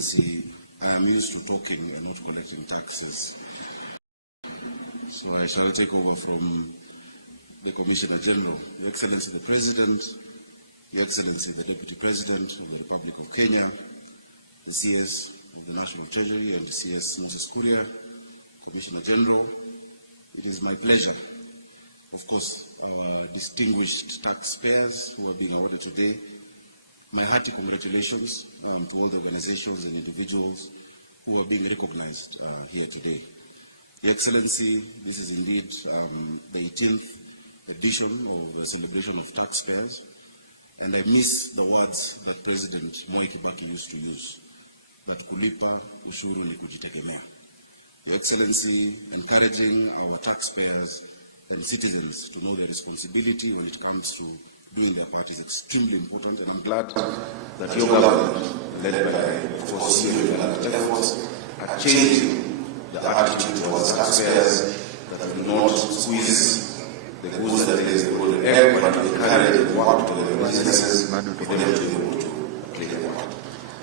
See, I am used to talking and not collecting taxes. So I shall take over from the Commissioner General. Your Excellency the President, Your Excellency the Deputy President of the Republic of Kenya, the CS of the National Treasury and the CS Moses Kulia, Commissioner General, it is my pleasure, of course, our distinguished taxpayers who are being awarded today. My hearty congratulations to all the organizations and individuals who are being recognized here today. Your Excellency, this is indeed the 18th edition of the celebration of taxpayers, and I miss the words that President Mwai Kibaki used to use, that kulipa ushuru ni kujitegemea. Your Excellency, encouraging our taxpayers and citizens to know their responsibility when it comes to doing their part is extremely important, and I'm glad that your government, led by, of course, you and efforts, are changing the attitude towards taxpayers, that will not squeeze the goods that is good in air, but will carry the work to the businesses for them to be able to play their part.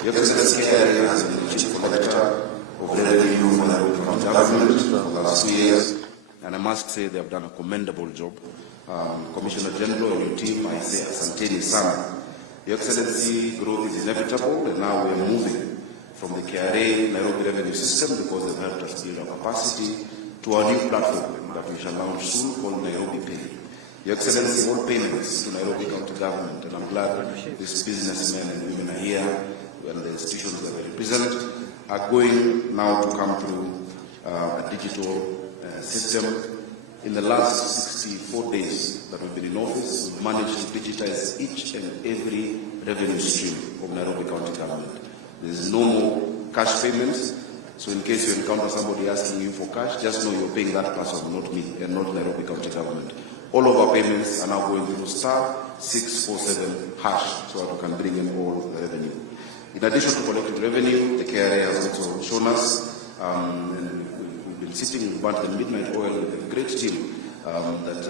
Your Excellency, K.I.C.C has been the chief collector of revenue for the government for the last 2 years, and I must say they have done a commendable job. Commissioner General and your team, I say asanteni sana. Your Excellency, growth is inevitable, and now we are moving from the KRA Nairobi revenue system, because they've helped us build our capacity, to our new platform that we shall launch soon called Nairobi Pay. Your Excellency, all payments to Nairobi County Government, and I'm glad these businessmen and women are here, and the institutions that they represent, are going now to come through a digital system. In the last 64 days that we've been in office, we've managed to digitize each and every revenue stream of Nairobi County Government. There's no more cash payments, so in case you encounter somebody asking you for cash, just know you're paying that person, not me, and not Nairobi County Government. All of our payments are now going through *647# so that we can bring in all the revenue. In addition to collecting revenue, the KRA has also shown us, sitting back the midnight oil with a great team that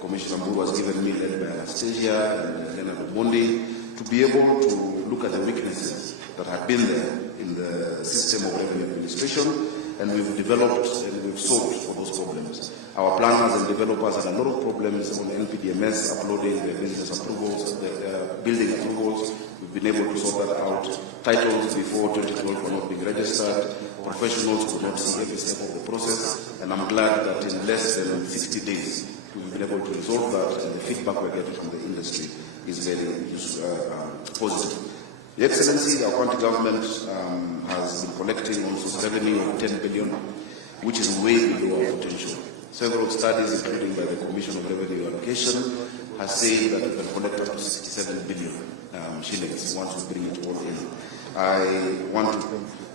Commissioner Mburu has given me, led by Anastasia and Leonard Mondi, to be able to look at the weaknesses that have been there in the system of revenue administration, and we've developed and we've solved for those problems. Our planners and developers had a lot of problems on the NPDMS uploading the business approvals, the building approvals. We've been able to sort that out. Titles before 2012 were not being registered. Professionals could not see every step of the process, and I'm glad that in less than 60 days we've been able to resolve that, and the feedback we're getting from the industry is very positive. Your Excellency, our county government has been collecting also revenue of 10 billion, which is way below our potential. Several studies, including by the Commission of Revenue Allocation, have said that we can collect up to 67 billion shillings once we bring it all in. I want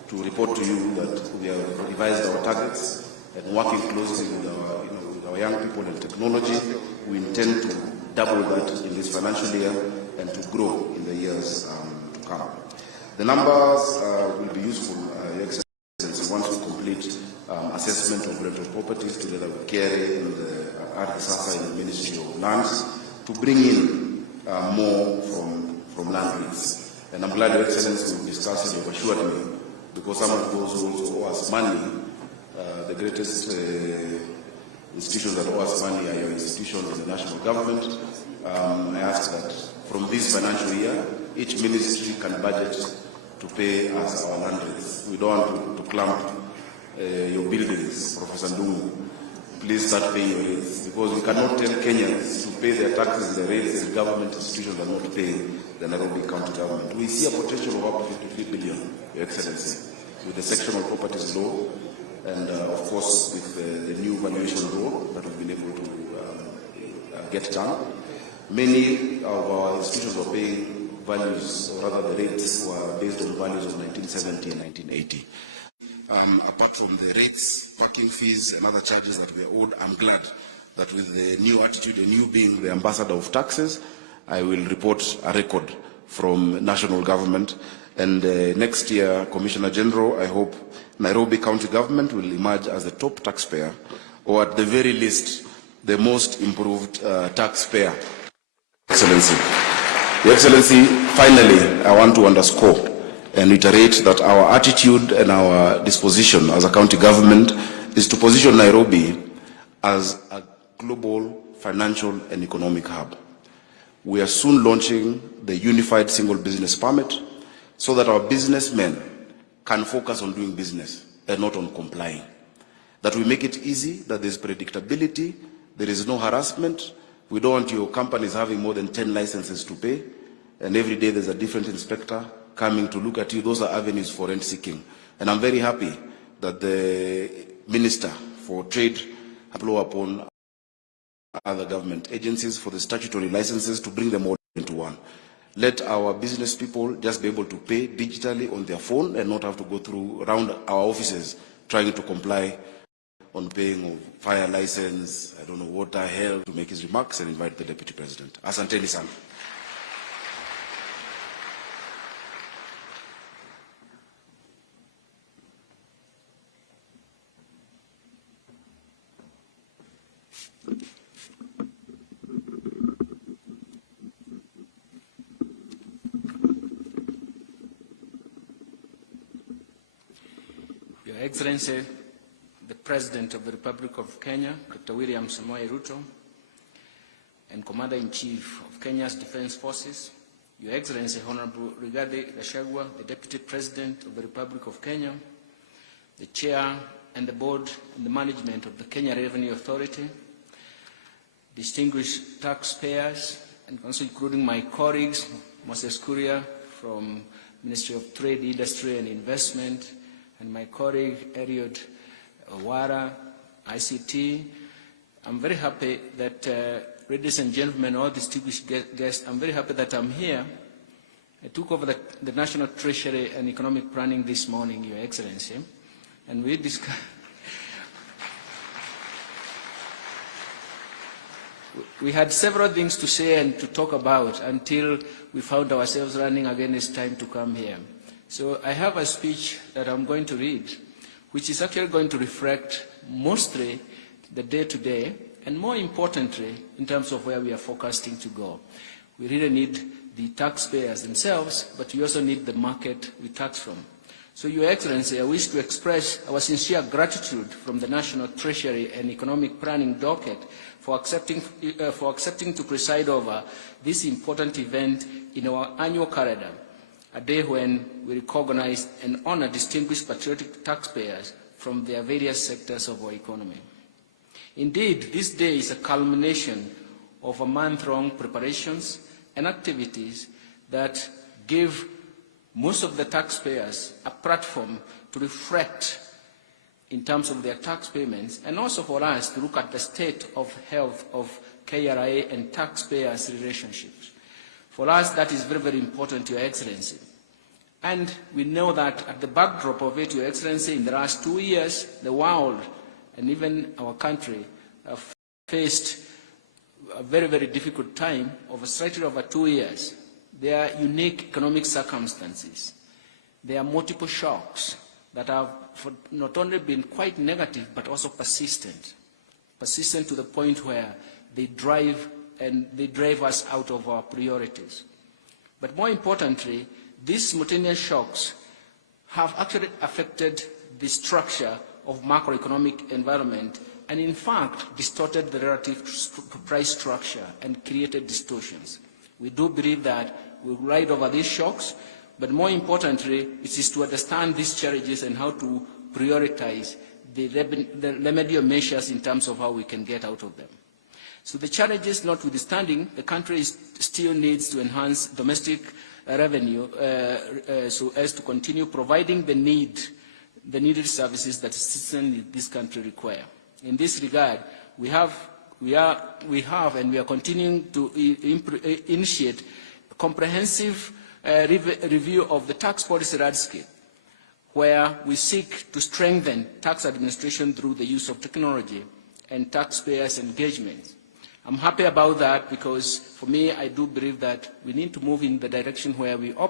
to report to you that we have revised our targets, and working closely with our young people and technology, we intend to double that in this financial year and to grow in the years to come. The numbers will be useful, Your Excellency, once we complete assessment of rental properties together with KRA and the RSSA in the Ministry of Lands to bring in more from land rates. And I'm glad Your Excellency will discuss it, you've assured me, because some of those who also owe us money, the greatest institutions that owe us money are your institutions in the national government. I ask that from this financial year, each ministry can budget to pay us our land rates. We don't want to clamp your buildings, Professor Ndungu. Please start paying your rates, because we cannot tell Kenyans to pay their taxes, the rates the government institutions are not paying the Nairobi County Government. We see a potential of up to 53 billion, Your Excellency, with the sectional properties law, and of course with the new valuation law that we've been able to get done. Many of our institutions are paying values, or rather the rates were based on values of 1970 and 1980. Apart from the rates, parking fees and other charges that we are owed, I'm glad that with the new attitude, and you being the ambassador of taxes, I will report a record from national government. And next year, Commissioner General, I hope Nairobi County Government will emerge as the top taxpayer, or at the very least, the most improved taxpayer. Excellency. Your Excellency, finally, I want to underscore and reiterate that our attitude and our disposition as a county government is to position Nairobi as a global financial and economic hub. We are soon launching the Unified Single Business Permit so that our businessmen can focus on doing business and not on complying. That we make it easy, that there's predictability, there is no harassment. We don't want your companies having more than 10 licenses to pay, and every day there's a different inspector coming to look at you. Those are avenues for rent seeking. And I'm very happy that the Minister for Trade blew upon other government agencies for the statutory licenses to bring them all into one. Let our business people just be able to pay digitally on their phone and not have to go through around our offices trying to comply on paying of fire license, I don't know, water, health, to make his remarks and invite the Deputy President. Asanteni sana. Your Excellency, the President of the Republic of Kenya, Dr. William Samoei Ruto, and Commander-in-Chief of Kenya's Defense Forces, Your Excellency, Honorable Rigathi Gachagua, the Deputy President of the Republic of Kenya, the Chair and the Board and the Management of the Kenya Revenue Authority, distinguished taxpayers, and also including my colleagues, Moses Kuria from Ministry of Trade, Industry and Investment, and my colleague, Eliud Owara, ICT. I'm very happy that, ladies and gentlemen, all distinguished guests, I'm very happy that I'm here. I took over the National Treasury and Economic Planning this morning, Your Excellency, and we discussed. We had several things to say and to talk about until we found ourselves running against time to come here. So I have a speech that I'm going to read, which is actually going to reflect mostly the day-to-day, and more importantly, in terms of where we are forecasting to go. We really need the taxpayers themselves, but we also need the market we tax from. So, Your Excellency, I wish to express our sincere gratitude from the National Treasury and Economic Planning docket for accepting to preside over this important event in our annual calendar, a day when we recognize and honor distinguished patriotic taxpayers from their various sectors of our economy. Indeed, this day is a culmination of a month-long preparations and activities that give most of the taxpayers a platform to reflect in terms of their tax payments, and also for us to look at the state of health of KRA and taxpayers' relationships. For us, that is very, very important, Your Excellency. And we know that at the backdrop of it, Your Excellency, in the last 2 years, the world and even our country have faced a very, very difficult time of slightly over 2 years. There are unique economic circumstances. There are multiple shocks that have not only been quite negative, but also persistent to the point where they drive us out of our priorities. But more importantly, these simultaneous shocks have actually affected the structure of macroeconomic environment and in fact distorted the relative price structure and created distortions. We do believe that we'll ride over these shocks, but more importantly, it is to understand these challenges and how to prioritize the remedial measures in terms of how we can get out of them. So the challenges notwithstanding, the country still needs to enhance domestic revenue so as to continue providing the needed services that citizens in this country require. In this regard, we are continuing to initiate a comprehensive review of the tax policy landscape, where we seek to strengthen tax administration through the use of technology and taxpayers' engagement. I'm happy about that because, for me, I do believe that we need to move in the direction where we